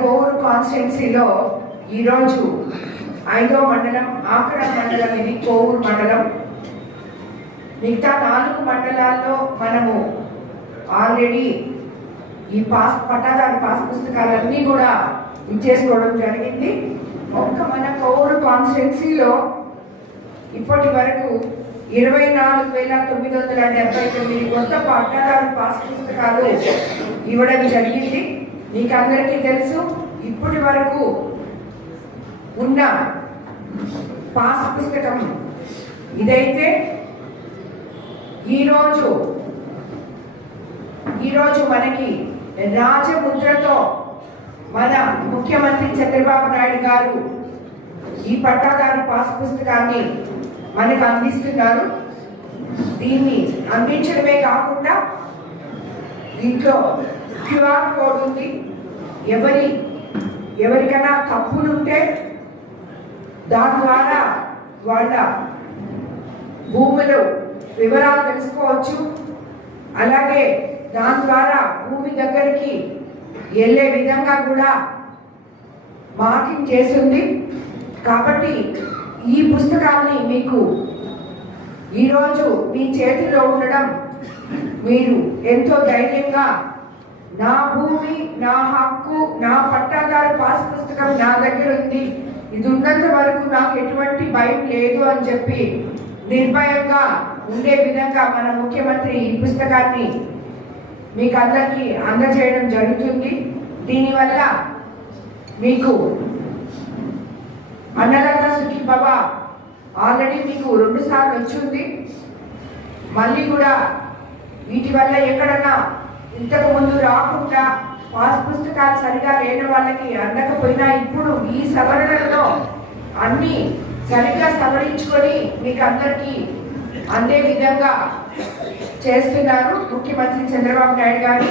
కోవూరు కాన్స్టిట్యున్సీలో ఈరోజు 5వ మండలం ఆకరం మండలం, ఇది కోవూరు మండలం. మిగతా 4 మండలాల్లో మనము ఆల్రెడీ ఈ పట్టాదారు పాస్ పుస్తకాలన్నీ కూడా ఇచ్చేసుకోవడం జరిగింది. ఒక్క మన కోవూరు కాన్స్టిట్యున్సీలో ఇప్పటి వరకు 24,979 కొత్త పట్టాదారు పాస్ పుస్తకాలు ఇవ్వడం జరిగింది. మీకు అందరికీ తెలుసు, ఇప్పటి వరకు ఉన్న పాస్ పుస్తకం ఇదైతే ఈరోజు మనకి రాజముద్రతో మన ముఖ్యమంత్రి చంద్రబాబు నాయుడు గారు ఈ పట్టాదారు పాస్ పుస్తకాన్ని మనకు అందిస్తున్నారు. దీన్ని అందించడమే కాకుండా దీంట్లో QR కోడ్ ఉంది. ఎవరికైనా తప్పులుంటే దాని ద్వారా వాళ్ళ భూములు వివరాలు తెలుసుకోవచ్చు. అలాగే దాని ద్వారా భూమి దగ్గరికి వెళ్ళే విధంగా కూడా మార్కింగ్ చేస్తుంది. కాబట్టి ఈ పుస్తకాన్ని మీకు ఈరోజు మీ చేతిలో ఉండడం, మీరు ఎంతో ధైర్యంగా నా భూమి, నా హక్కు, నా పట్టాదారు పాస్ పుస్తకం నా దగ్గర ఉంది, ఇది ఉన్నంత వరకు నాకు ఎటువంటి భయం లేదు అని చెప్పి నిర్భయంగా ఉండే విధంగా మన ముఖ్యమంత్రి ఈ పుస్తకాన్ని మీకు అందరికీ అందజేయడం జరుగుతుంది. దీనివల్ల మీకు అన్నదాత సుఖీభవ ఆల్రెడీ మీకు 2 సార్లు వచ్చింది. మళ్ళీ కూడా వీటి వల్ల ఎక్కడన్నా ఇంతకు ముందు రాకుండా పాస్ పుస్తకాలు సరిగా లేని వాళ్ళకి అందకపోయినా ఇప్పుడు ఈ సవరణలో అన్ని సరిగ్గా సవరించుకొని మీకు అందరికీ అందే విధంగా చేస్తున్నారు ముఖ్యమంత్రి చంద్రబాబు నాయుడు గారు.